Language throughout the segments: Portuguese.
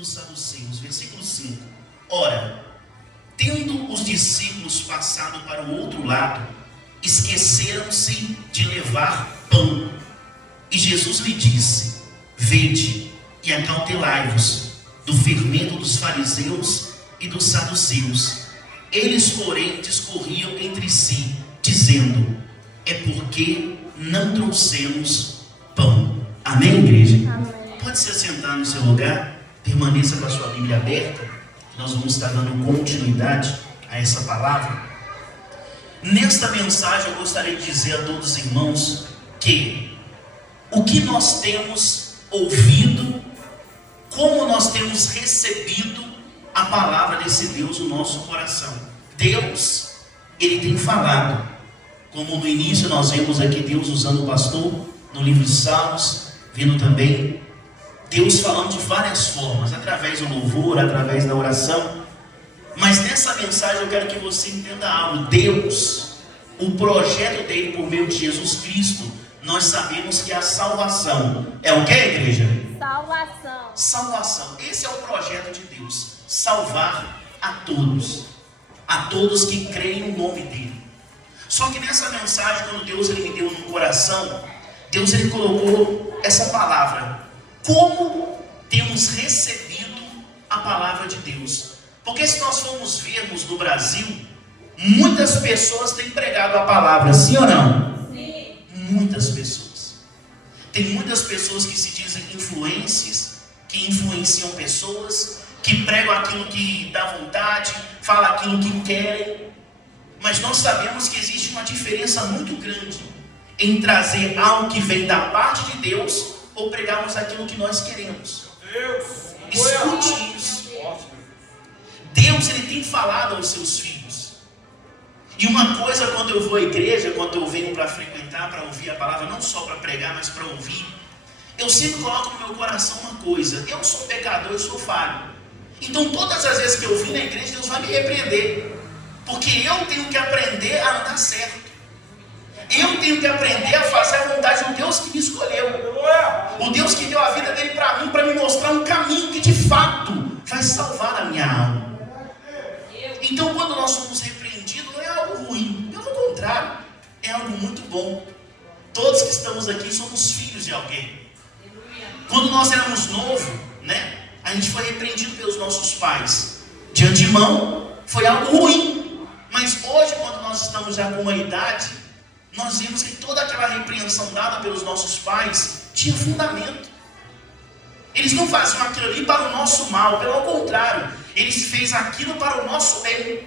dos saduceus. Versículo 5. Ora, tendo os discípulos passado para o outro lado, esqueceram-se de levar pão. E Jesus lhe disse: vede e acautelai-vos do fermento dos fariseus e dos saduceus. Eles, porém, discorriam entre si, dizendo: é porque não trouxemos pão. Amém, igreja? Amém. Pode se assentar no seu lugar, permaneça com a sua Bíblia aberta. Nós vamos estar dando continuidade a essa palavra. Nesta mensagem eu gostaria de dizer a todos os irmãos que o que nós temos ouvido, como nós temos recebido a palavra desse Deus no nosso coração. Deus, Ele tem falado, como no início nós vemos aqui Deus usando o pastor no livro de Salmos, vendo também Deus falando de várias formas, através do louvor, através da oração. Mas nessa mensagem eu quero que você entenda algo. Deus, o projeto dele por meio de Jesus Cristo, nós sabemos que a salvação é o que, igreja? Salvação. Salvação. Esse é o projeto de Deus. Salvar a todos que creem no nome dele. Só que nessa mensagem, quando Deus ele me deu no coração, Deus ele colocou essa palavra: como temos recebido a palavra de Deus. Porque se nós formos vermos no Brasil, muitas pessoas têm pregado a palavra, sim ou não? Sim. Muitas pessoas. Tem muitas pessoas que se dizem influências, que influenciam pessoas, que pregam aquilo que dá vontade, falam aquilo que querem. Mas nós sabemos que existe uma diferença muito grande em trazer algo que vem da parte de Deus ou pregarmos aquilo que nós queremos. Escute isso. Deus ele tem falado aos seus filhos. E uma coisa, quando eu vou à igreja, quando eu venho para frequentar, para ouvir a palavra, não só para pregar, mas para ouvir, eu sempre coloco no meu coração uma coisa: eu sou pecador, eu sou falho. Então todas as vezes que eu vim na igreja, Deus vai me repreender, porque eu tenho que aprender a andar certo. Eu tenho que aprender a fazer a vontade do Deus que me escolheu, o Deus que deu a vida dele para mim, para me mostrar um caminho que de fato vai salvar a minha alma. Então quando nós somos repreendidos, não é algo ruim, pelo contrário, é algo muito bom. Todos que estamos aqui somos filhos de alguém. Quando nós éramos novos, a gente foi repreendido pelos nossos pais. De antemão, foi algo ruim. Mas hoje, quando nós estamos já com uma idade, nós vemos que toda aquela repreensão dada pelos nossos pais tinha fundamento. Eles não faziam aquilo ali para o nosso mal, pelo contrário, eles fez aquilo para o nosso bem,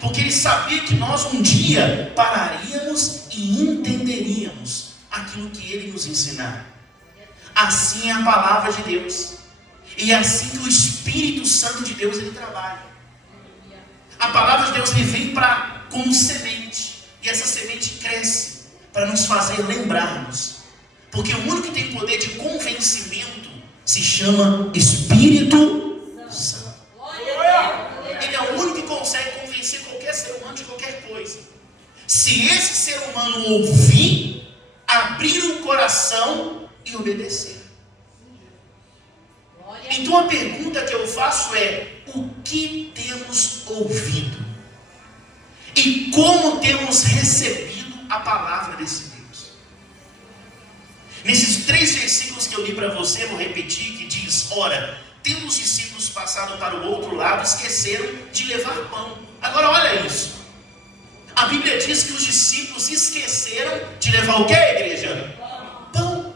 porque eles sabiam que nós um dia pararíamos e entenderíamos aquilo que ele nos ensinar. Assim é a palavra de Deus, e é assim que o Espírito Santo de Deus ele trabalha. A palavra de Deus ele vem como semente, e essa semente cresce para nos fazer lembrarmos, porque o único que tem poder de convencimento se chama Espírito Santo. Ele é o único que consegue convencer qualquer ser humano de qualquer coisa. Se esse ser humano ouvir, abrir o coração e obedecer. Então a pergunta que eu faço é: o que temos ouvido? E como temos recebido a palavra desse Deus? Nesses 3 versículos que eu li para você, vou repetir, que diz: ora, tendo os discípulos passado para o outro lado, esqueceram de levar pão. Agora olha isso. A Bíblia diz que os discípulos esqueceram de levar o que, igreja? Pão.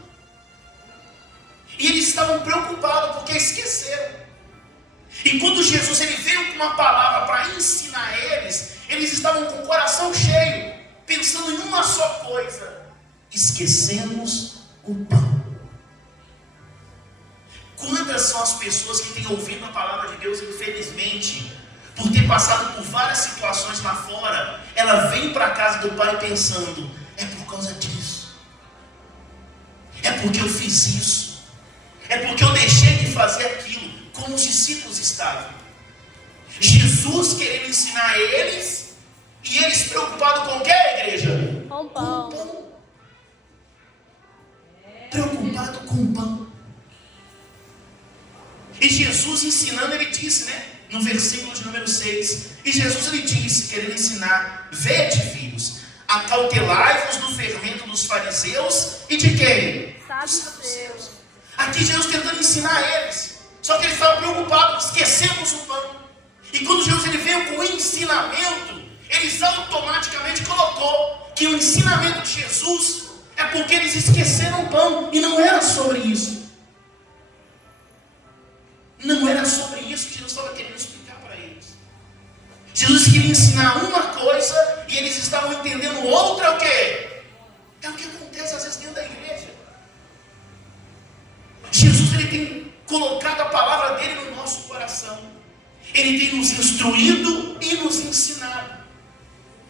E eles estavam preocupados porque esqueceram. E quando Jesus ele veio com uma palavra para ensinar eles estavam com o coração cheio, pensando em uma só coisa: esquecemos o pão. Quantas são as pessoas que têm ouvido a palavra de Deus, infelizmente, por ter passado por várias situações lá fora, ela vem para a casa do Pai pensando: é por causa disso, é porque eu fiz isso, é porque eu deixei de fazer aquilo, como os discípulos estavam. Jesus querendo ensinar eles, e eles preocupados com o que, igreja? Com pão. Com pão. Preocupado com o pão. E Jesus ensinando, ele disse, né? No versículo de número 6. E Jesus ele disse, querendo ensinar: vede, filhos, acautelai-vos do fermento dos fariseus e de quem? Dos saduceus. Aqui Jesus tentando ensinar eles. Só que ele estava preocupado, esquecemos o pão. E quando Jesus ele veio com o ensinamento, eles automaticamente colocou que o ensinamento de Jesus é porque eles esqueceram o pão. E não era sobre isso. Não era sobre isso que Jesus estava querendo explicar para eles. Jesus queria ensinar uma coisa e eles estavam entendendo outra. O quê? É o que acontece às vezes dentro da igreja. Jesus ele tem colocado a palavra dele no nosso coração. Ele tem nos instruído e nos ensinado.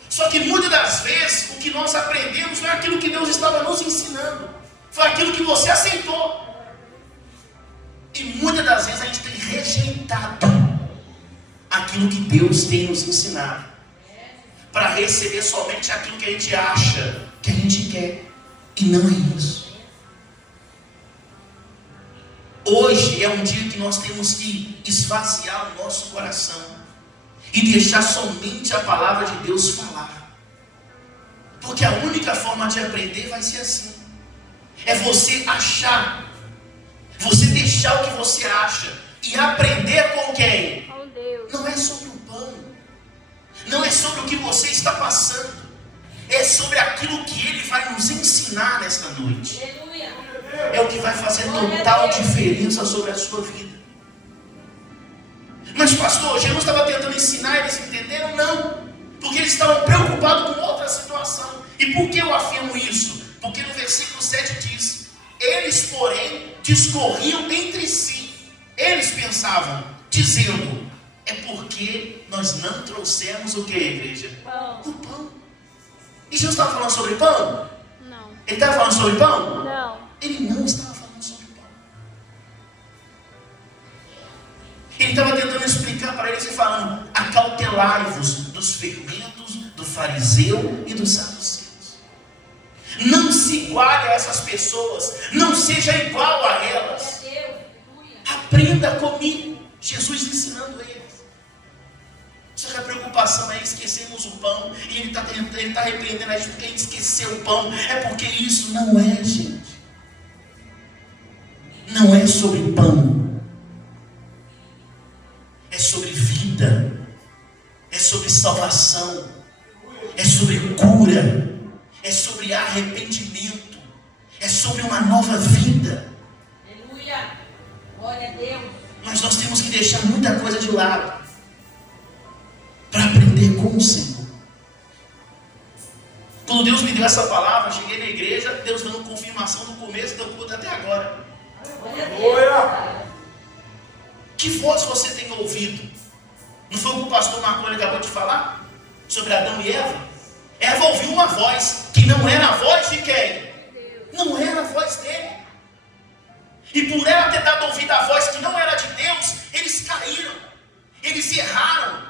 Só que muitas das vezes o que nós aprendemos não é aquilo que Deus estava nos ensinando. Foi aquilo que você aceitou. E muitas das vezes a gente tem rejeitado aquilo que Deus tem nos ensinado, para receber somente aquilo que a gente acha, que a gente quer. E não é isso. Hoje é um dia que nós temos que esvaziar o nosso coração e deixar somente a palavra de Deus falar. Porque a única forma de aprender vai ser assim. É você achar. Você deixar o que você acha e aprender com quem? Com Deus. Não é sobre o pão. Não é sobre o que você está passando. É sobre aquilo que Ele vai nos ensinar nesta noite. Aleluia. É o que vai fazer total diferença sobre a sua vida. Mas pastor, Jesus estava tentando ensinar, eles entenderam? Não. Porque eles estavam preocupados com outra situação. E por que eu afirmo isso? Porque no versículo 7 diz: eles, porém, discorriam entre si. Eles pensavam, dizendo: é porque nós não trouxemos o que, igreja? Pão. O pão. E Jesus estava falando sobre pão? Não. Ele estava falando sobre pão? Não. Ele não estava falando sobre pão. Ele estava tentando explicar para eles e falando: acautelai-vos dos fermentos do fariseu e dos saduceus. Não se iguale a essas pessoas. Não seja igual a elas. Aprenda comigo. Jesus ensinando eles. Só que a preocupação é esquecermos o pão. E ele está repreendendo a gente porque a gente esqueceu o pão. É porque isso não é, gente. Não é sobre pão. É sobre vida. É sobre salvação. É sobre cura. É sobre arrependimento. É sobre uma nova vida. Aleluia. Glória a Deus. Mas nós temos que deixar muita coisa de lado para aprender com o Senhor. Quando Deus me deu essa palavra, eu cheguei na igreja, Deus dando confirmação do começo do culto até agora. Aleluia. Que voz você tem ouvido? Não foi o que o pastor Marconi acabou de falar? Sobre Adão e Eva? Eva ouviu uma voz que não era a voz de quem? Não era a voz dele. E por ela ter dado ouvido a voz que não era de Deus, eles caíram, eles erraram,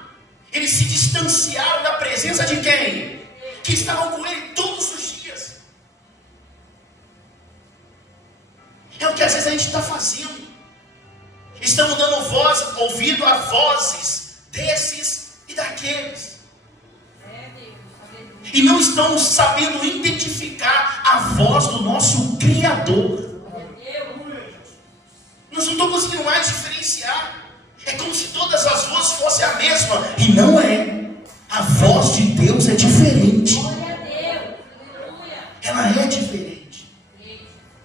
eles se distanciaram da presença de quem? Que estavam com ele todos os dias. É o que às vezes a gente está fazendo. Estamos dando ouvido a vozes desses e daqueles. E não estamos sabendo identificar a voz do nosso Criador. Nós não estamos conseguindo mais diferenciar. É como se todas as vozes fossem a mesma. E não é. A voz de Deus é diferente. Ela é diferente.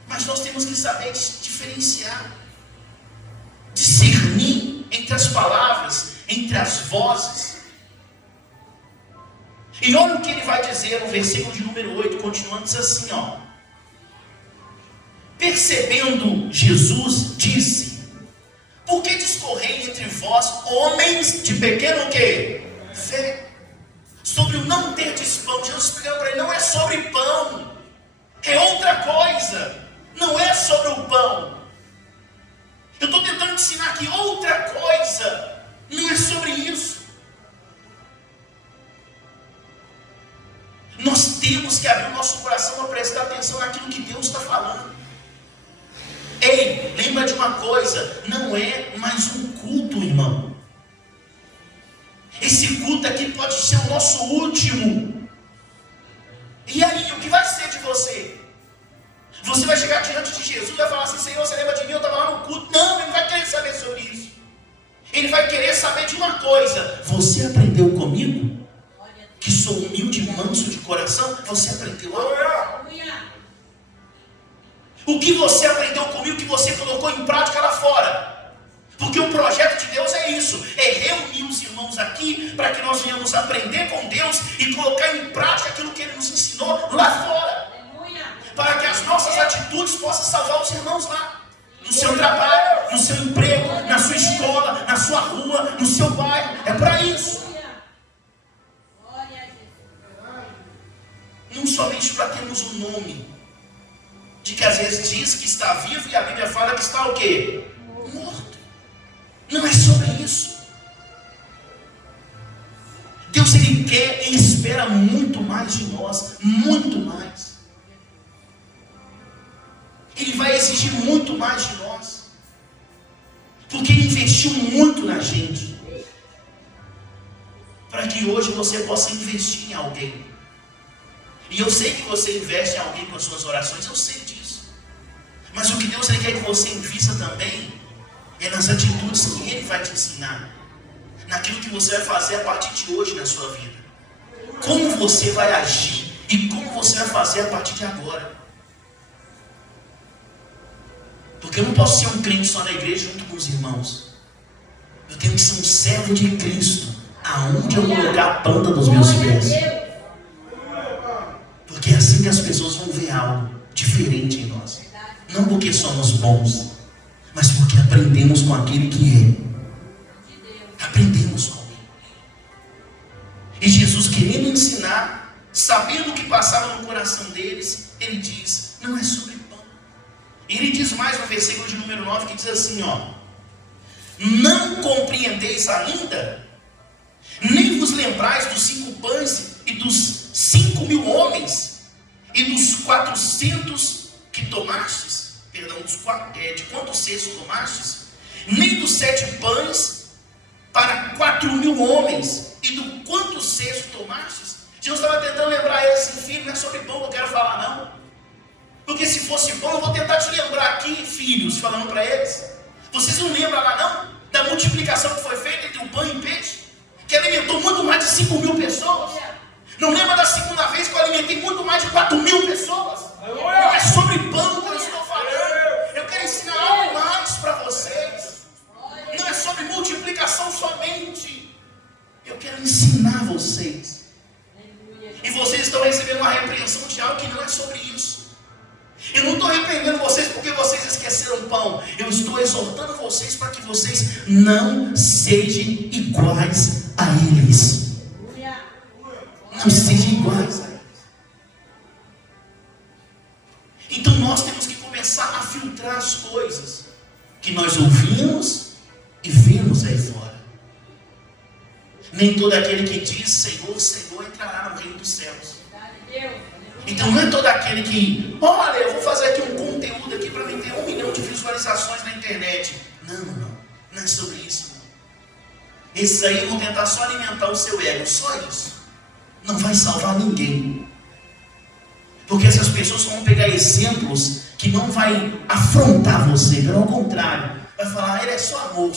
Mas nós temos que saber diferenciar. Discernir entre as palavras, entre as vozes. E olha o que ele vai dizer no versículo de número 8, continuando, diz assim, ó. Percebendo Jesus, disse: por que discorrei entre vós, homens de pequeno quê? Fé. Sobre o não ter de pão. Jesus explicando para ele, não é sobre pão. É outra coisa. Não é sobre o pão. Eu estou tentando ensinar aqui outra coisa. Não é sobre isso. Nós temos que abrir o nosso coração para prestar atenção naquilo que Deus está falando. Ei, lembra de uma coisa, não é mais um culto, irmão. Esse culto aqui pode ser o nosso último. E aí, o que vai ser de você? Você vai chegar diante de Jesus e vai falar assim: Senhor, você lembra de mim? Eu estava lá no culto. Não, ele não vai querer saber sobre isso. Ele vai querer saber de uma coisa: você aprendeu comigo? Que sou humilde e manso de coração? Você aprendeu algo? O que você aprendeu comigo que você colocou em prática lá fora? Porque o projeto de Deus é isso: é reunir os irmãos aqui para que nós venhamos aprender com Deus e colocar em prática aquilo que Ele nos ensinou lá fora, para que as nossas atitudes possam salvar os irmãos lá, no seu trabalho, no seu emprego, na sua escola, na sua rua, no seu bairro. É para isso. Não somente para termos um nome, de que às vezes diz que está vivo e a Bíblia fala que está o quê? Morto. Não é sobre isso. Deus, Ele quer e espera muito mais de nós, muito mais. Ele vai exigir muito mais de nós, porque Ele investiu muito na gente, para que hoje você possa investir em alguém. E eu sei que você investe em alguém com as suas orações, eu sei disso. Mas o que Deus Ele quer que você invista também é nas atitudes que Ele vai te ensinar, naquilo que você vai fazer a partir de hoje na sua vida. Como você vai agir e como você vai fazer a partir de agora. Porque eu não posso ser um crente só na igreja junto com os irmãos. Eu tenho que ser um servo de Cristo, aonde eu colocar a planta dos meus pés. Porque é assim que as pessoas vão ver algo diferente em nós. Não porque somos bons, mas porque aprendemos com aquele que é. Aprendemos com ele. E Jesus, querendo ensinar, sabendo o que passava no coração deles, Ele diz: não é sobre pão. Ele diz mais no versículo de número 9, que diz assim, não compreendeis ainda, nem vos lembrais dos 5 pães e dos 5.000 homens, e dos 400 que tomastes, de quantos cestos tomastes, nem dos 7 pães para 4.000 homens, e do quantos cestos tomastes. Jesus estava tentando lembrar eles assim: filho, não é sobre pão que eu quero falar não, porque se fosse pão eu vou tentar te lembrar aqui, filhos, falando para eles. Vocês não lembram lá não, da multiplicação que foi feita entre o pão e o peixe, que alimentou muito mais de 5.000 pessoas? Não lembra da segunda vez que eu alimentei muito mais de 4.000 pessoas? Não é sobre pão que eu estou falando. Eu quero ensinar algo mais para vocês. Não é sobre multiplicação somente. Eu quero ensinar vocês. E vocês estão recebendo uma repreensão de algo que não é sobre isso. Eu não estou repreendendo vocês porque vocês esqueceram pão. Eu estou exortando vocês para que vocês não sejam iguais a eles. Não sejam iguais a eles. Então nós temos que começar a filtrar as coisas que nós ouvimos e vemos aí fora. Nem todo aquele que diz Senhor, Senhor entrará no reino dos céus. Então não é todo aquele que, olha, eu vou fazer aqui um conteúdo aqui para mim ter 1 milhão de visualizações na internet. Não é sobre isso. Esses aí vão tentar só alimentar o seu ego, só isso. Não vai salvar ninguém. Porque essas pessoas vão pegar exemplos que não vai afrontar você, pelo contrário, vai falar: ele é só amor,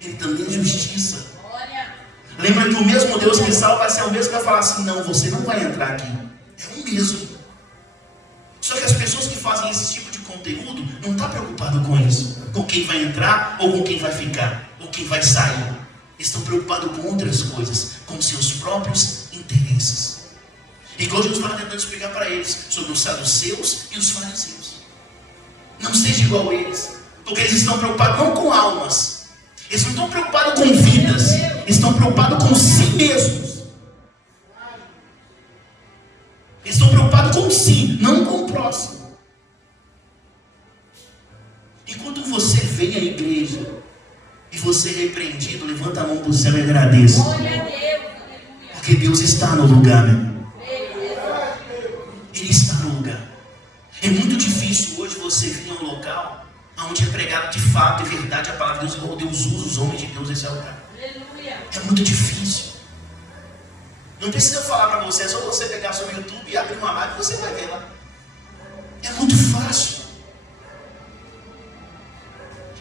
ele também é justiça. Lembra que o mesmo Deus que salva vai ser o mesmo que vai falar assim: não, você não vai entrar aqui. É o mesmo. Só que as pessoas que fazem esse tipo de conteúdo não estão preocupadas com isso, com quem vai entrar ou com quem vai ficar, ou quem vai sair. Estão preocupados com outras coisas, com seus próprios interesses. Igual Jesus estava tentando explicar para eles sobre os saduceus e os fariseus. Não seja igual a eles, porque eles estão preocupados não com almas, eles não estão preocupados com vidas, eles estão preocupados com si mesmos. Eles estão preocupados com si, não com o próximo. E quando você vem à igreja e você é repreendido, levanta a mão para o céu e agradeça. Porque Deus está no lugar, meu. Ele está no lugar. É muito difícil hoje você vir a um local onde é pregado de fato e verdade a palavra de Deus, igual Deus usa os homens de Deus nesse altar. É muito difícil. Não precisa falar para você, é só você pegar seu YouTube e abrir uma live e você vai ver lá. É muito fácil.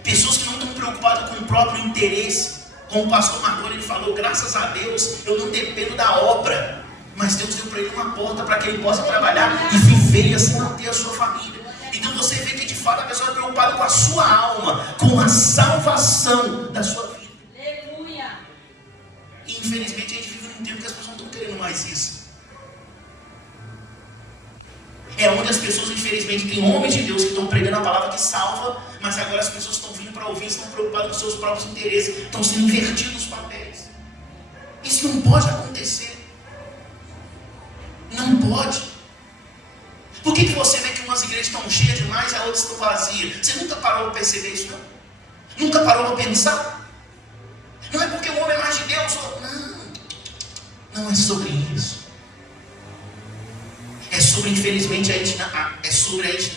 Pessoas que não estão preocupadas com o próprio interesse. Como o pastor Marconi, ele falou, graças a Deus, eu não dependo da obra. Mas Deus deu para ele uma porta para que ele possa trabalhar e viver e assim manter a sua família. Então você vê que de fato a pessoa é preocupada com a sua alma, com a salvação da sua vida. Aleluia. E infelizmente a gente vive num tempo que as pessoas não estão querendo mais isso. É onde as pessoas, infelizmente, tem homens de Deus que estão pregando a palavra que salva, mas agora as pessoas estão vindo para ouvir, estão preocupadas com seus próprios interesses, estão sendo invertidos os papéis. Isso não pode acontecer. Não pode. Por que você vê que umas igrejas estão cheias demais e as outras estão vazias? Você nunca parou para perceber isso, não? Nunca parou para pensar? Não é porque o homem é mais de Deus. Não é sobre isso. É sobre, infelizmente, a gente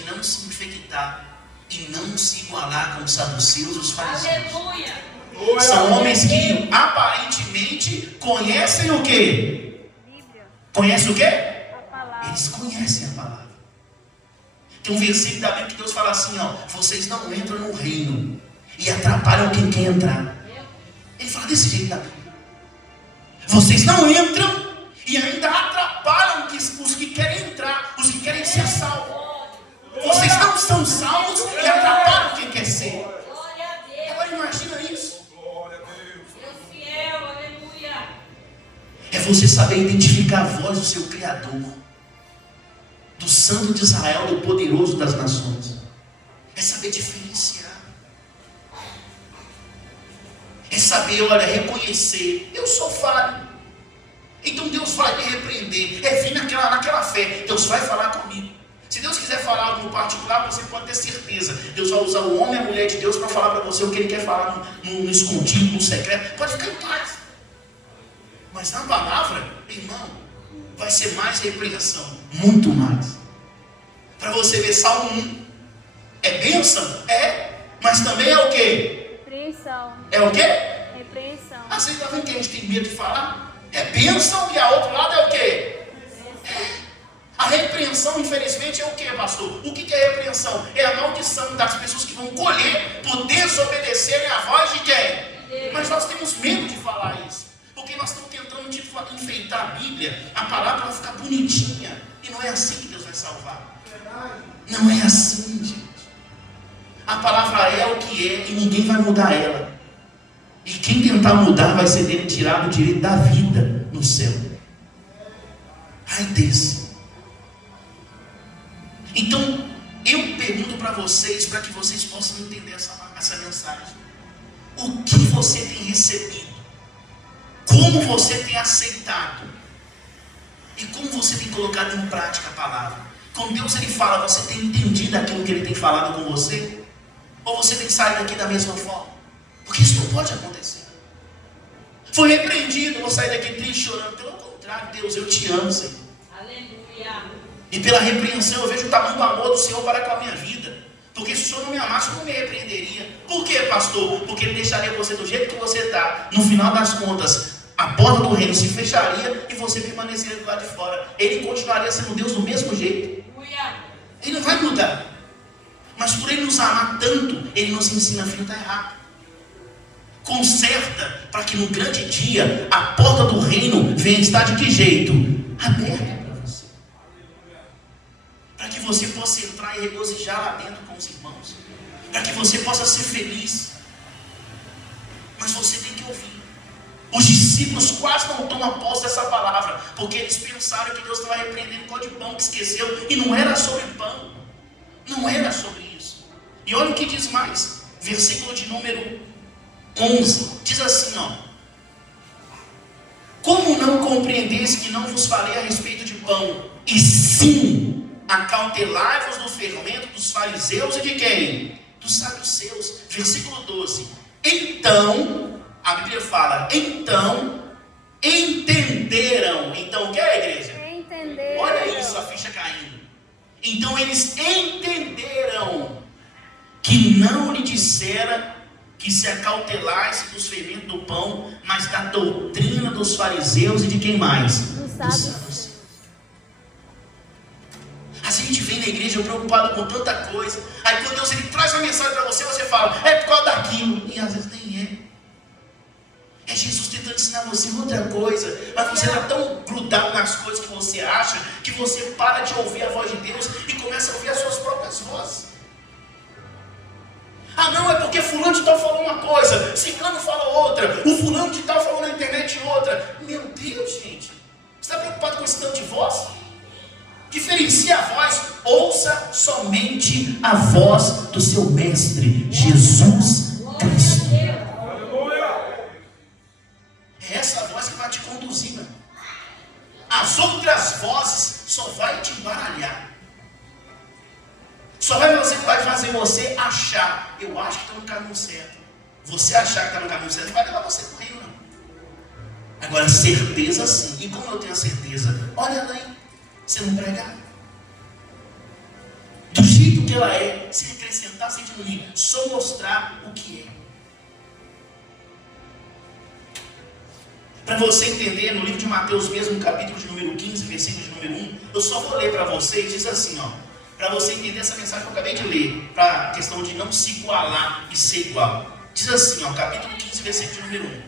não se infectar e não se igualar com os saduceus e os fariseus. Aleluia. São homens que aparentemente conhecem o quê? Conhecem o quê? Eles conhecem a palavra. Tem um versículo da Bíblia que Deus fala assim, ó, vocês não entram no reino e atrapalham quem quer entrar. Ele fala desse jeito da Bíblia. Vocês não entram e ainda atrapalham os que querem entrar, os que querem ser salvos. Vocês não são salvos e atrapalham quem quer ser. Agora imagina isso. É você saber identificar a voz do seu Criador, do Santo de Israel, do Poderoso das Nações. É saber diferenciar. É saber, olha, reconhecer. Eu sou falho. Então Deus vai me repreender. É vir naquela fé. Deus vai falar comigo. Se Deus quiser falar algo no particular, você pode ter certeza. Deus vai usar o homem e a mulher de Deus para falar para você o que Ele quer falar no escondido, no secreto. Pode ficar em paz. Mas na palavra, irmão, vai ser mais repreensão. Muito mais. Para você ver, Salmo 1. É bênção? É. Mas também é o quê? Repreensão. É o quê? Repreensão. Ah, você está vendo que a gente tem medo de falar? É bênção e a outro lado é o quê? A repreensão, infelizmente, é o quê, pastor? O que é repreensão? É a maldição das pessoas que vão colher por desobedecerem a voz de quem? Mas nós temos medo de falar isso. Porque nós estamos tentando enfeitar a Bíblia, a palavra para ficar bonitinha. E não é assim que Deus vai salvar. Não é assim, gente. A palavra é o que é e ninguém vai mudar ela. E quem tentar mudar vai ser dele tirado o direito da vida no céu. Ai desse. Então, eu pergunto para vocês, para que vocês possam entender essa mensagem. O que você tem recebido? Como você tem aceitado? E como você tem colocado em prática a palavra? Quando Deus ele fala, você tem entendido aquilo que Ele tem falado com você? Ou você tem saído daqui da mesma forma? Porque isso não pode acontecer. Foi repreendido, vou sair daqui triste, chorando. Pelo contrário, Deus, eu te amo, Senhor. Aleluia. E pela repreensão eu vejo o tamanho do amor do Senhor para com a minha vida. Porque se o Senhor não me amasse, eu não me repreenderia. Por quê, pastor? Porque Ele deixaria você do jeito que você está. No final das contas, a porta do reino se fecharia e você permaneceria do lado de fora. Ele continuaria sendo Deus do mesmo jeito. Ele não vai mudar. Mas por Ele nos amar tanto, Ele nos ensina a filho, está errado. Conserta para que no grande dia a porta do reino venha estar de que jeito? Aberta para você. Para que você possa entrar e regozijar lá dentro com os irmãos. Para que você possa ser feliz. Mas você tem que ouvir. Os discípulos quase não tomam posse dessa palavra, porque eles pensaram que Deus estava repreendendo o código de pão que esqueceu, e não era sobre pão. Não era sobre isso. E olha o que diz mais. Versículo de número 11. Diz assim, ó. Como não compreendeis que não vos falei a respeito de pão, e sim acautelai-vos do fermento dos fariseus e de quem? Dos saduceus. Versículo 12. Então, a Bíblia fala, então entenderam. Então o que é, igreja? Entenderam. Olha isso, a ficha caindo. Então eles entenderam que não lhe dissera que se acautelasse dos fermentos do pão, mas da doutrina dos fariseus e de quem mais? Dos saduceus. Assim a gente vem na igreja preocupado com tanta coisa. Aí quando Deus ele traz uma mensagem para você, você fala, é por causa daquilo. E às vezes nem é. É Jesus tentando ensinar você outra coisa. Mas você está tão grudado nas coisas que você acha, que você para de ouvir a voz de Deus e começa a ouvir as suas próprias vozes. Ah não, é porque fulano de tal falou uma coisa, ciclano fala outra, o fulano de tal falou na internet outra. Meu Deus, gente. Você está preocupado com esse tanto de voz? Diferencia a voz. Ouça somente a voz do seu mestre, Jesus Cristo. É essa voz que vai te conduzir, meu. As outras vozes só vai te embaralhar. Só vai fazer você achar. Eu acho que está no caminho certo. Você achar que está no caminho certo, não vai levar você para o reino, não. Agora, certeza sim. E como eu tenho a certeza? Olha ela aí. Você não pregar. Do jeito que ela é, sem acrescentar, sem diminuir. Só mostrar o que é. Para você entender, no livro de Mateus mesmo, capítulo de número 15, versículo de número 1, eu só vou ler para vocês, diz assim, ó, para você entender essa mensagem que eu acabei de ler, para a questão de não se igualar e ser igual. Diz assim, ó, capítulo 15, versículo de número 1.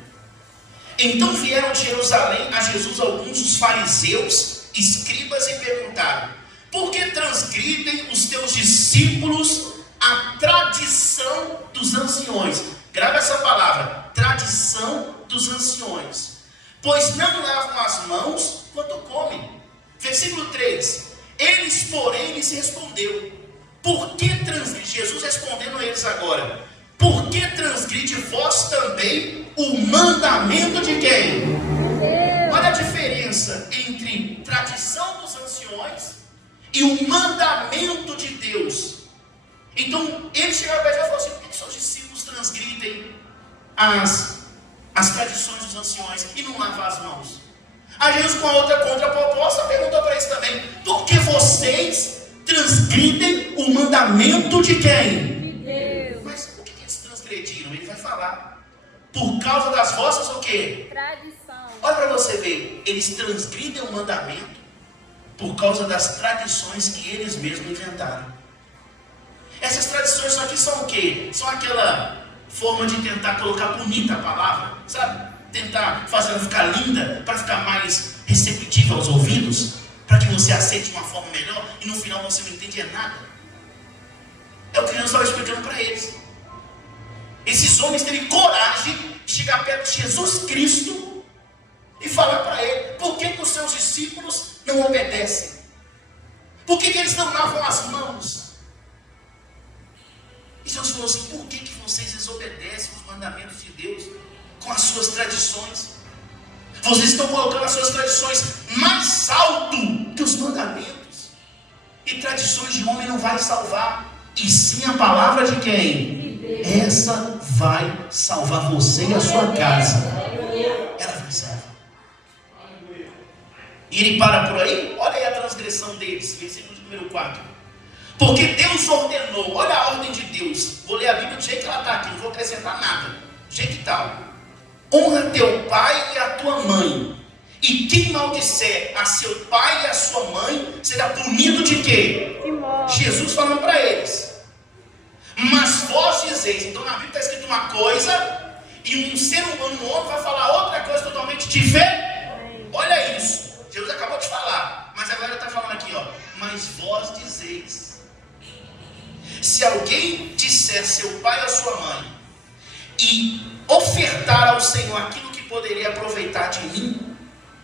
Então vieram de Jerusalém a Jesus alguns dos fariseus, escribas, e perguntaram, por que transgridem os teus discípulos a tradição dos anciões? Grava essa palavra, tradição dos anciões. Pois não lavam as mãos quando comem. Versículo 3. Eles, porém, lhes respondeu. Por que transgride? Jesus respondendo a eles agora. Por que transgride vós também o mandamento de quem? Olha a diferença entre tradição dos anciões e o mandamento de Deus. Então, eles chegaram para Jesus e falaram assim, por que seus discípulos transgridem as tradições dos anciões e não lavam as mãos? Aí Jesus, com a outra contraproposta, perguntou para eles também, por que vocês transgridem o mandamento de quem? De Deus. Mas por que eles transgrediram? Ele vai falar. Por causa das vossas o quê? Tradição. Olha para você ver, eles transgridem o mandamento por causa das tradições que eles mesmos inventaram. Essas tradições aqui são o quê? São aquela forma de tentar colocar bonita a palavra, sabe? Tentar fazer ela ficar linda, para ficar mais receptiva aos ouvidos, para que você aceite de uma forma melhor, e no final você não entende nada. É o que Jesus estava explicando para eles. Esses homens teve coragem de chegar perto de Jesus Cristo e falar para ele, por que os seus discípulos não obedecem? Por que eles não lavam as mãos? E Jesus falou assim, por que vocês desobedecem os mandamentos de Deus com as suas tradições? Vocês estão colocando as suas tradições mais alto que os mandamentos. E tradições de homem não vai salvar, e sim a palavra de quem? Essa vai salvar você e a sua casa. Ela vai salvar. E ele para por aí, olha aí a transgressão deles, versículo número 4. Porque Deus ordenou, olha a ordem de Deus. Vou ler a Bíblia do jeito que ela está aqui, não vou acrescentar nada. Do jeito que está. Honra teu pai e a tua mãe. E quem maldisser a seu pai e a sua mãe, será punido de quê? Jesus falando para eles. Mas vós dizeis, então na Bíblia está escrito uma coisa, e um ser humano, um homem, vai falar outra coisa totalmente diferente. Olha isso. Jesus acabou de falar, mas agora ele está falando aqui, ó. Mas vós dizeis. Se alguém disser seu pai ou sua mãe e ofertar ao Senhor aquilo que poderia aproveitar de mim,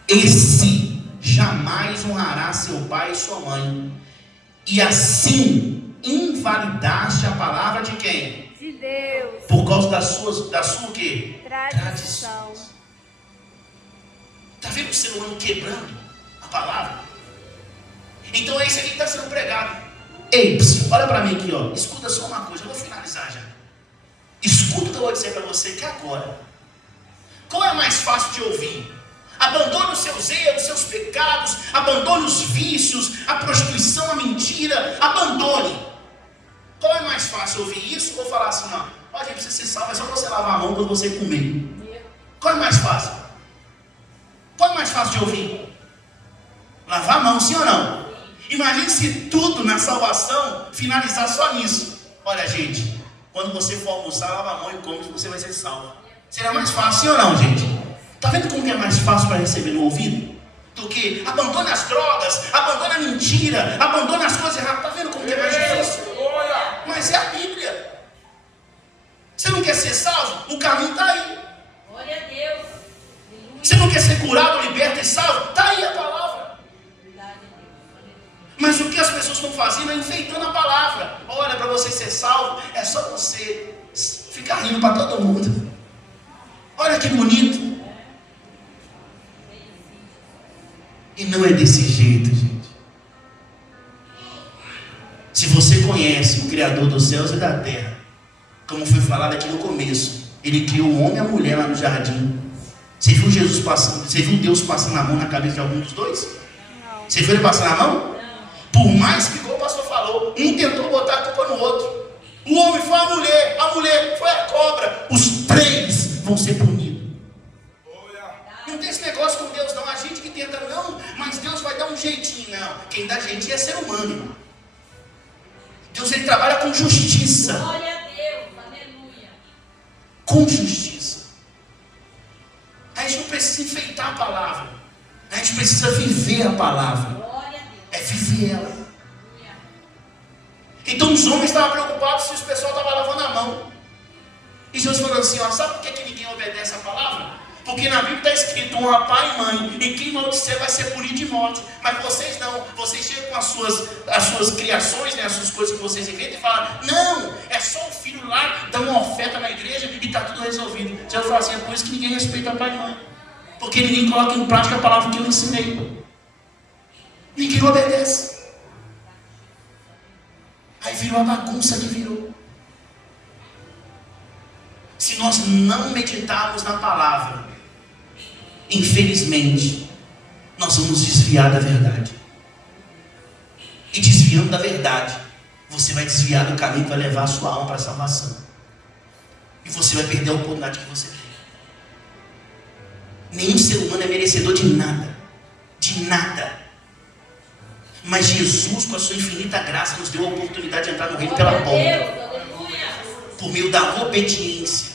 esse jamais honrará seu pai e sua mãe, e assim invalidaste a palavra de quem? De Deus. Por causa da sua o quê? Tradição. Está vendo o ser humano quebrando a palavra? Então é isso aqui que está sendo pregado. Ei, olha para mim aqui, ó. Escuta só uma coisa, eu vou finalizar já. Escuta o que eu vou dizer para você que agora. Qual é mais fácil de ouvir? Abandone os seus erros, os seus pecados, abandone os vícios, a prostituição, a mentira, abandone. Qual é mais fácil, ouvir isso ou falar assim, ó, a gente precisa ser salvo, é só você lavar a mão quando você comer? Qual é mais fácil? Qual é mais fácil de ouvir? Lavar a mão, sim ou não? Imagine se tudo na salvação finalizar só nisso. Olha, gente, quando você for almoçar, lava a mão e come, você vai ser salvo. Será mais fácil, sim ou não, gente? Está vendo como que é mais fácil para receber no ouvido? Do que abandone as drogas, abandone a mentira, abandone as coisas erradas. Está vendo como que é mais difícil? Mas é a Bíblia. Você não quer ser salvo? O caminho está aí. Glória a Deus. Você não quer ser curado, liberto e salvo? Está aí a palavra. Mas o que as pessoas estão fazendo é enfeitando a palavra. Olha, para você ser salvo, é só você ficar rindo para todo mundo. Olha que bonito. E não é desse jeito, gente. Se você conhece o Criador dos céus e da terra, como foi falado aqui no começo, Ele criou o homem e a mulher lá no jardim. Você viu Jesus passando? Você viu Deus passando a mão na cabeça de algum dos dois? Não. Você viu Ele passando a mão? Não. Por mais que, como o pastor falou, um tentou botar a culpa no outro. O homem foi a mulher foi a cobra. Os três vão ser punidos. Não tem esse negócio com Deus não. A gente que tenta, não, mas Deus vai dar um jeitinho. Não, quem dá jeitinho é ser humano, irmão. Deus, Ele trabalha com justiça. Glória a Deus, aleluia. Com justiça. A gente não precisa enfeitar a palavra. A gente precisa viver a palavra. Glória a Deus. É viver ela. Então os homens estavam preocupados se o pessoal estava lavando a mão. E Jesus falou assim, ó, sabe por que ninguém obedece a palavra? Porque na Bíblia está escrito, honra pai e mãe, e quem maldizer vai ser punido de morte. Mas vocês não, vocês chegam com as suas criações, né, as suas coisas que vocês inventam e falam, não, é só o filho lá, dá uma oferta na igreja e está tudo resolvido. Jesus fala assim, é por isso que ninguém respeita pai e mãe. Porque ninguém coloca em prática a palavra que eu ensinei. Ninguém obedece. Aí virou a bagunça que virou. Se nós não meditarmos na palavra, infelizmente, nós vamos desviar da verdade. E desviando da verdade, você vai desviar do caminho que vai levar a sua alma para a salvação. E você vai perder a oportunidade que você tem. Nenhum ser humano é merecedor de nada. De nada. Mas Jesus, com a sua infinita graça, nos deu a oportunidade de entrar no reino pela porta. Por meio da obediência.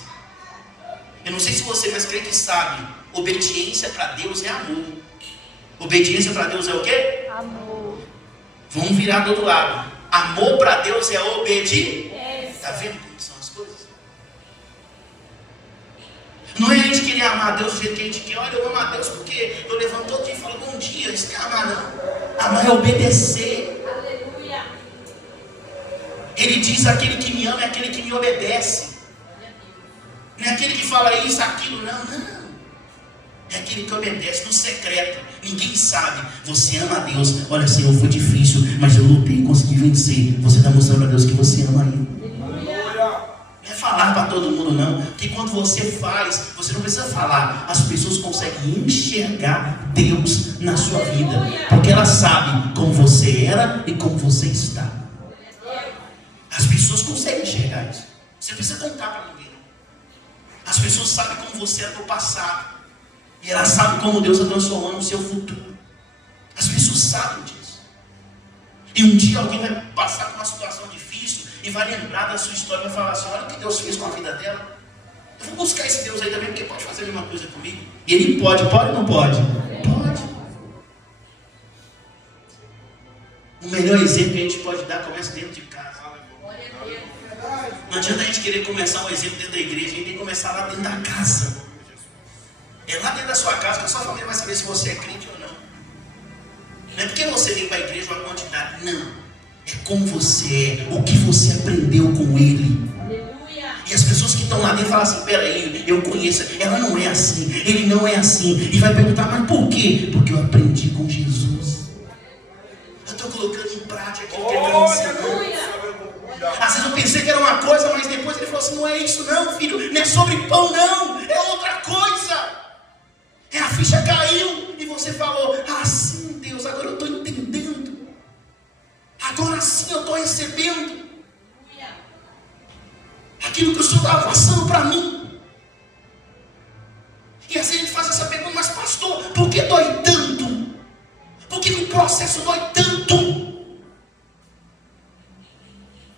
Eu não sei se você, mas creio que sabe. Obediência para Deus é amor. Obediência para Deus é o quê? Amor. Vamos virar do outro lado. Amor para Deus é obediência. Está vendo como são as coisas? Não é a gente querer amar a Deus do jeito que a gente quer. Olha, eu amo a Deus porque eu levanto todo dia e falo bom dia. Isso não é amar, não. Amar é obedecer. Aleluia. Ele diz, aquele que me ama é aquele que me obedece. Não é aquele que fala isso, aquilo, não. É aquele que obedece no secreto. Ninguém sabe. Você ama a Deus. Olha, Senhor, foi difícil, mas eu lutei e consegui vencer. Você está mostrando a Deus que você ama Ele. Não é falar para todo mundo, não. Porque quando você faz, você não precisa falar. As pessoas conseguem enxergar Deus na sua vida. Porque elas sabem como você era e como você está. As pessoas conseguem enxergar isso. Você precisa contar para ninguém. As pessoas sabem como você era no passado. E elas sabem como Deus está transformando o seu futuro. As pessoas sabem disso. E um dia alguém vai passar por uma situação difícil e vai lembrar da sua história e vai falar assim, olha o que Deus fez com a vida dela. Eu vou buscar esse Deus aí também, porque pode fazer a mesma coisa comigo. E Ele pode ou não pode? Pode. O melhor exemplo que a gente pode dar começa dentro de casa. Não adianta a gente querer começar um exemplo dentro da igreja, a gente tem que começar lá dentro da casa. É lá dentro da sua casa que a sua família vai saber se você é crente ou não. Não é porque você vem para a igreja uma quantidade, não. É como você é, o que você aprendeu com Ele. Aleluia. E as pessoas que estão lá dentro falam assim, peraí, eu conheço, ela não é assim, ele não é assim. E vai perguntar, mas por quê? Porque eu aprendi com Jesus. Eu estou colocando em prática aquilo que ele está me ensinando. Às vezes eu pensei que era uma coisa, mas depois ele falou assim, não é isso não, filho, não é sobre pão não, é outra coisa. A ficha caiu. E às vezes a gente faz essa pergunta, mas pastor, por que dói tanto? Por que o processo dói tanto?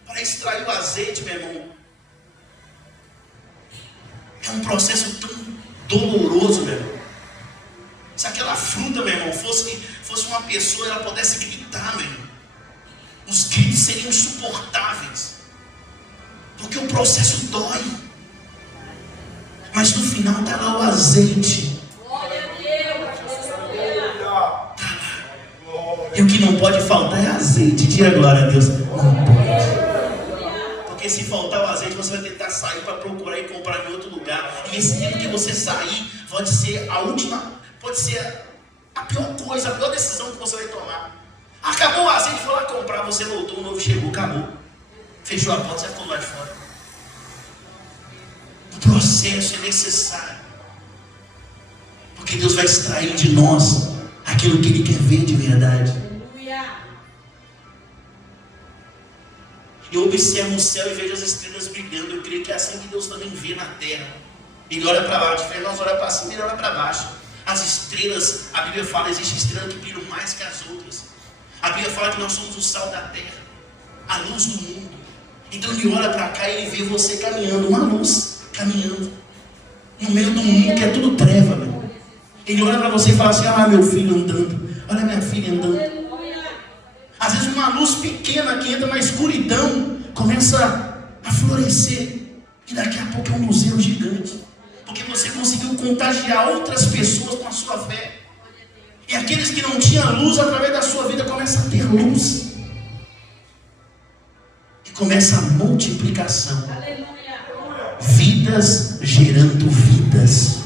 Para extrair o azeite, meu irmão, é um processo tão doloroso, meu irmão. Se aquela fruta, meu irmão, fosse uma pessoa, ela pudesse gritar, meu irmão, os gritos seriam insuportáveis, porque o processo dói. Mas no final está lá o azeite. Glória a Deus. Aleluia. Tá lá. E o que não pode faltar é azeite. Diga glória a Deus. Não pode. Porque se faltar o azeite, você vai tentar sair para procurar e comprar em outro lugar. E esse tempo que você sair pode ser a última, pode ser a pior coisa, a pior decisão que você vai tomar. Acabou o azeite, foi lá comprar, você voltou, o novo chegou, acabou. Fechou a porta, você ficou lá de fora. O processo é necessário, porque Deus vai extrair de nós aquilo que Ele quer ver de verdade. Aleluia. Eu observo o céu e vejo as estrelas brilhando. Eu creio que é assim que Deus também vê na terra. Ele olha para lá, diferente nós olhamos para cima, Ele olha para baixo. As estrelas, a Bíblia fala, existe estrela que brilham mais que as outras. A Bíblia fala que nós somos o sal da terra, a luz do mundo. Então Ele olha para cá e Ele vê você caminhando, uma luz caminhando no meio do mundo que é tudo treva, meu. Ele olha para você e fala assim: ah, meu filho andando, olha minha filha andando. Aleluia. Às vezes uma luz pequena que entra na escuridão começa a florescer, e daqui a pouco é um luzeiro gigante, porque você conseguiu contagiar outras pessoas com a sua fé. E aqueles que não tinham luz, através da sua vida, começam a ter luz. E começa a multiplicação. Aleluia. Vidas gerando vidas.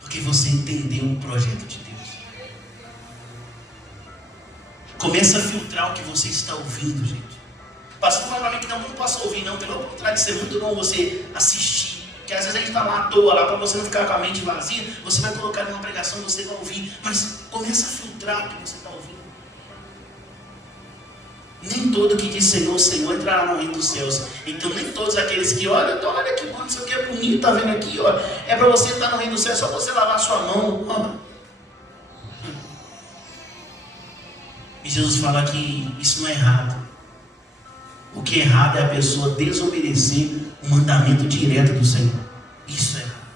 Porque você entendeu o projeto de Deus. Começa a filtrar o que você está ouvindo, gente. Pastor, fala para mim que não posso ouvir, não. Pelo contrário, isso é muito bom você assistir. Porque às vezes a gente está lá à toa, lá para você não ficar com a mente vazia. Você vai colocar numa pregação, você vai ouvir. Mas começa a filtrar o que você está ouvindo. Nem todo que diz Senhor, Senhor entrará no reino dos céus. Então nem todos aqueles que olha que bom, isso aqui é bonito, tá vendo aqui, ó. É para você entrar no reino dos céus, é só você lavar a sua mão, ó. E Jesus fala que isso não é errado. O que é errado é a pessoa desobedecer o mandamento direto do Senhor. Isso é errado.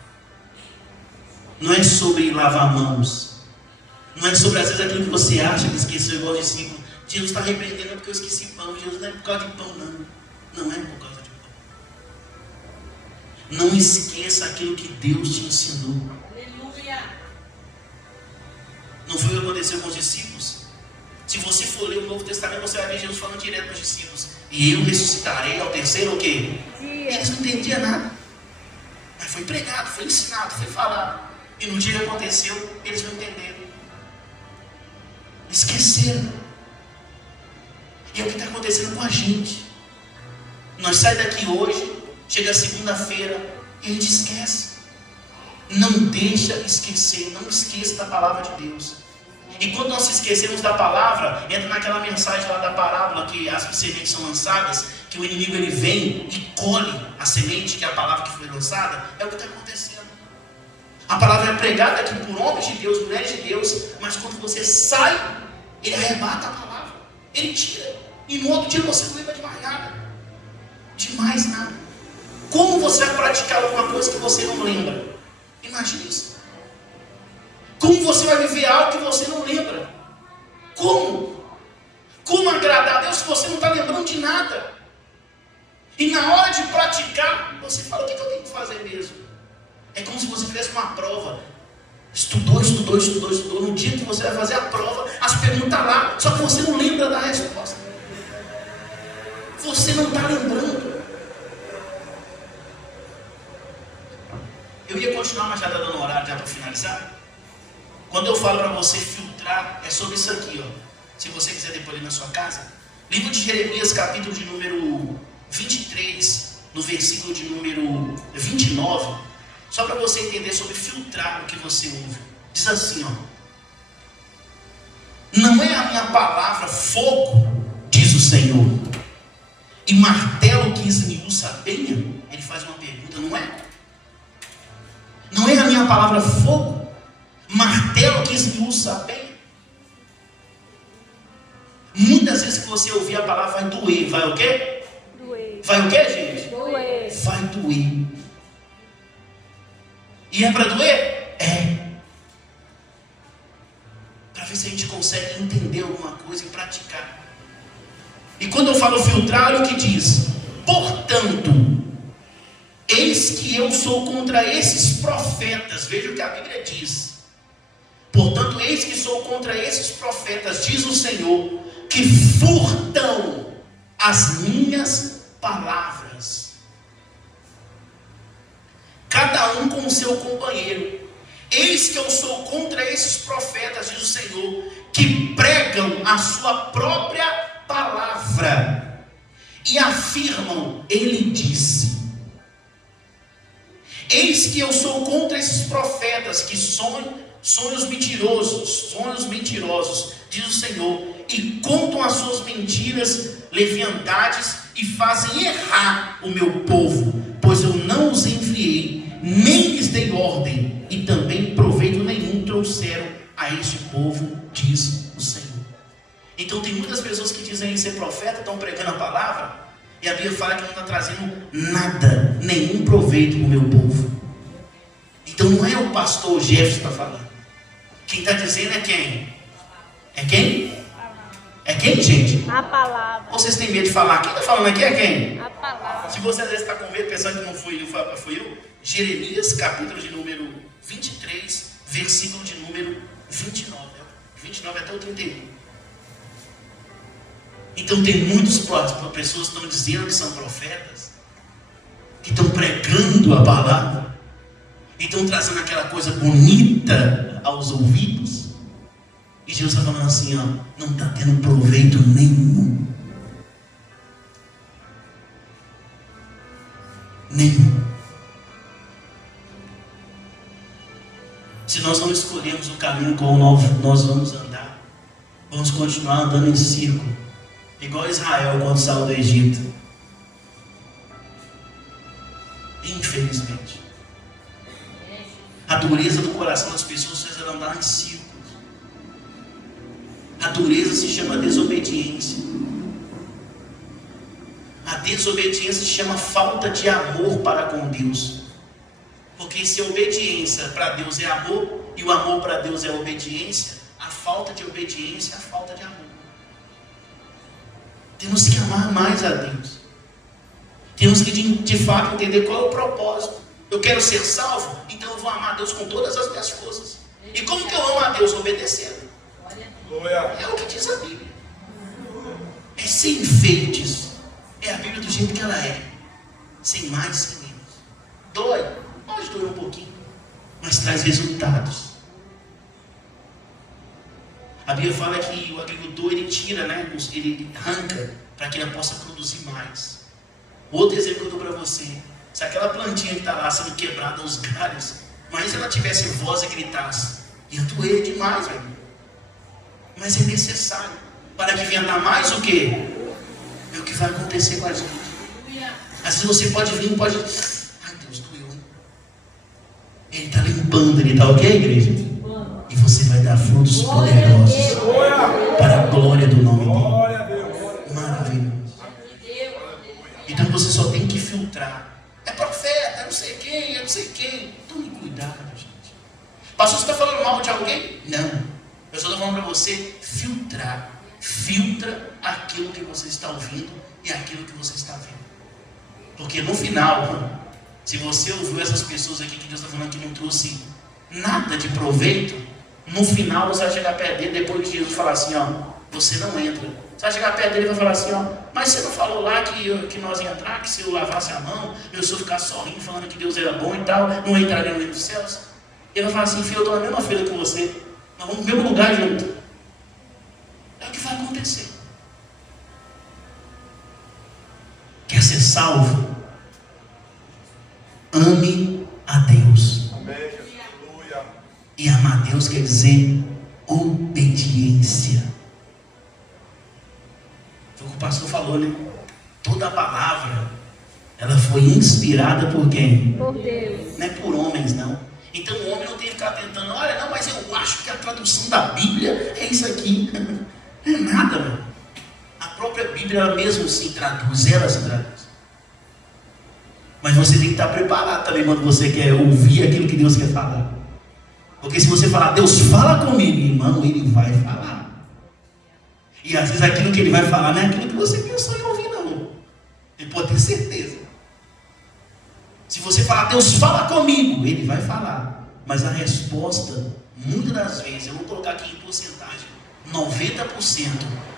Não é sobre lavar mãos. Não é sobre às vezes aquilo que você acha que esqueceu, igual o discípulo. Jesus está repreendendo porque eu esqueci pão. Jesus não é por causa de pão, não. Não é por causa de pão. Não esqueça aquilo que Deus te ensinou. Aleluia. Não foi o que aconteceu com os discípulos? Se você for ler o Novo Testamento, você vai ver Jesus falando direto para os discípulos: e eu ressuscitarei ao terceiro o quê? Eles não entendiam nada. Mas foi pregado, foi ensinado, foi falado. E no dia que aconteceu, eles não entenderam. Esqueceram. E é o que está acontecendo com a gente. Nós saímos daqui hoje, chega segunda-feira e a gente esquece. Não deixa esquecer, não esqueça da palavra de Deus. E quando nós esquecemos da palavra, entra naquela mensagem lá da parábola que as sementes são lançadas, que o inimigo ele vem e colhe a semente, que é a palavra que foi lançada. É o que está acontecendo. A palavra é pregada aqui por homens de Deus, mulheres de Deus, mas quando você sai, ele arrebata a palavra, ele tira. E no outro dia você não lembra de mais nada. De mais nada. Como você vai praticar alguma coisa que você não lembra? Imagine isso. Como você vai viver algo que você não lembra? Como? Como agradar a Deus se você não está lembrando de nada? E na hora de praticar, você fala: o que eu tenho que fazer mesmo? É como se você fizesse uma prova. Estudou. No dia que você vai fazer a prova, as perguntas estão lá, só que você não lembra da resposta. Você não está lembrando. Eu ia continuar, mas já está dando horário já para finalizar. Quando eu falo para você filtrar, é sobre isso aqui, ó. Se você quiser depois ler na sua casa. Livro de Jeremias, capítulo de número 23, no versículo de número 29. Só para você entender sobre filtrar o que você ouve. Diz assim, ó: não é a minha palavra fogo, diz o Senhor, e martelo que esmiuça a penha? Ele faz uma pergunta, não é? a palavra fogo, martelo que esmiuça a pele. Muitas vezes que você ouvir a palavra vai doer. Vai o quê? Doer. Vai o quê, gente? Doer. Vai doer. E é para doer? É. Para ver se a gente consegue entender alguma coisa e praticar. E quando eu falo filtrar, olha o que diz: portanto, eis que eu sou contra esses profetas. Veja o que a Bíblia diz. Portanto, eis que sou contra esses profetas, diz o Senhor, que furtam as minhas palavras, cada um com o seu companheiro. Eis que eu sou contra esses profetas, diz o Senhor, que pregam a sua própria palavra e afirmam: ele disse. Eis que eu sou contra esses profetas que sonhos mentirosos, diz o Senhor, e contam as suas mentiras, leviandades, e fazem errar o meu povo, pois eu não os enviei, nem lhes dei ordem, e também proveito nenhum trouxeram a este povo, diz o Senhor. Então tem muitas pessoas que dizem ser profeta, estão pregando a palavra, e a Bíblia fala que não está trazendo nada, nenhum proveito para o meu povo. Então não é o pastor Jefferson que está falando. Quem está dizendo é quem? É quem? É quem, gente? A palavra. Ou vocês têm medo de falar? Quem está falando aqui é quem? A palavra. Se você às vezes está com medo, pensando que não fui eu, Jeremias, capítulo de número 23, versículo de número 29. 29 até o 31. Então tem muitas pessoas que estão dizendo que são profetas, que estão pregando a palavra, e estão trazendo aquela coisa bonita aos ouvidos. E Jesus está falando assim, ó, não está tendo proveito nenhum. Nenhum. Se nós não escolhermos o caminho com o nós vamos andar, vamos continuar andando em círculo, igual Israel quando saiu do Egito. Infelizmente. A dureza do coração das pessoas fez ela andar em círculos. A dureza se chama desobediência. A desobediência se chama falta de amor para com Deus. Porque se a obediência para Deus é amor e o amor para Deus é obediência, a falta de obediência é a falta de amor. Temos que amar mais a Deus. Temos que de fato entender qual é o propósito. Eu quero ser salvo, então eu vou amar a Deus com todas as minhas forças. E como que eu amo a Deus? Obedecendo. É o que diz a Bíblia. É sem enfeites. É a Bíblia do jeito que ela é. Sem mais, sem menos. Dói. Pode doer um pouquinho. Mas traz resultados. A Bíblia fala que o agricultor ele tira, né? Ele arranca para que ele possa produzir mais. Outro exemplo que eu dou para você. Se aquela plantinha que está lá sendo quebrada aos galhos, mas se ela tivesse voz e gritasse, ia doer demais, velho. Mas é necessário para que venha dar mais o quê? É o que vai acontecer com a gente. Às vezes você pode vir, pode... Ai, Deus, doeu, hein? Ele está limpando, ele está ok, igreja? E você vai dar frutos poderosos para a glória do nome dele. Maravilhoso. Então você só tem que filtrar. É profeta, não sei quem, é não sei quem. Tome cuidado, gente. Pastor, você está falando mal de alguém? Não. Eu só estou falando para você filtrar. Filtra aquilo que você está ouvindo e aquilo que você está vendo. Porque no final, se você ouviu essas pessoas aqui que Deus está falando que não trouxe nada de proveito, no final você vai chegar perto dele, depois que Jesus falar assim, ó, você não entra. Você vai chegar perto dele e vai falar assim, ó, mas você não falou lá que nós ia entrar, que se eu lavasse a mão, eu só ficar sorrindo, falando que Deus era bom e tal, não entraria no reino dos céus? Ele vai falar assim, filho, eu estou na mesma fila que você, nós vamos no mesmo lugar junto. É o que vai acontecer. Quer ser salvo? Ame a Deus. Amém. E amar a Deus quer dizer obediência. Foi o que o pastor falou, né? Toda a palavra, ela foi inspirada por quem? Por Deus. Não é por homens, não. Então o homem não tem que ficar tentando, olha, não, mas eu acho que a tradução da Bíblia é isso aqui. Não é nada, mano. A própria Bíblia, ela mesmo se traduz, ela se traduz. Mas você tem que estar preparado também quando você quer ouvir aquilo que Deus quer falar. Porque se você falar, Deus fala comigo, irmão, Ele vai falar. E às vezes aquilo que Ele vai falar não é aquilo que você pensou em ouvir, não. Ele pode ter certeza. Se você falar, Deus fala comigo, Ele vai falar. Mas a resposta, muitas das vezes, eu vou colocar aqui em porcentagem, 90%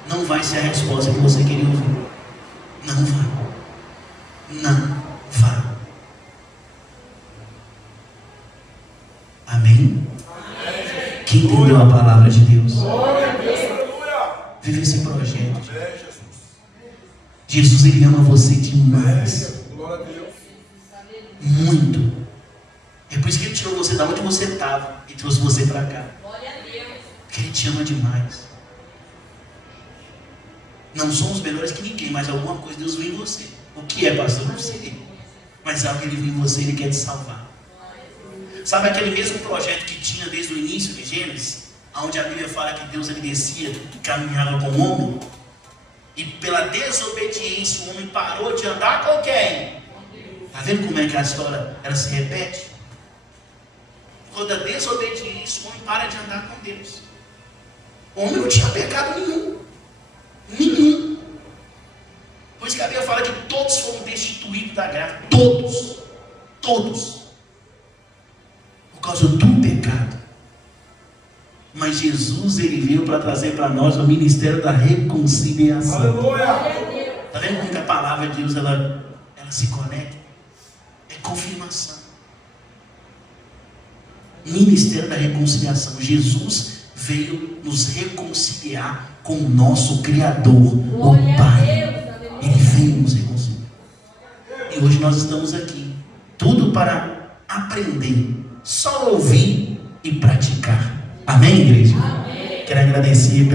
não vai ser a resposta que você queria ouvir. Não vai. Não vai. Amém? Amém. Quem entendeu a palavra de Deus? Vive esse projeto. Jesus, Ele ama você demais. Muito. É por isso que Ele tirou você da onde você estava e trouxe você para cá. Porque Ele te ama demais. Não somos melhores que ninguém, mas alguma coisa Deus viu em você. O que é, pastor? Não sei. Mas algo que Ele viu em você, Ele quer te salvar. Sabe aquele mesmo projeto que tinha desde o início de Gênesis? Onde a Bíblia fala que Deus ele descia e caminhava com o homem? E pela desobediência o homem parou de andar com quem? Está vendo como é que a história ela se repete? Quando a desobediência o homem para de andar com Deus. O homem não tinha pecado nenhum. Nenhum. Por isso que a Bíblia fala que todos foram destituídos da graça. Todos. Todos. Por causa do pecado. Mas Jesus ele veio para trazer para nós o ministério da reconciliação. Aleluia! Está vendo como que a palavra de Deus ela se conecta? É confirmação. Ministério da reconciliação. Jesus veio nos reconciliar com o nosso Criador, o Pai. Ele veio nos reconciliar. E hoje nós estamos aqui. Tudo para aprender. Só ouvir e praticar. Amém, igreja? Amém. Quero agradecer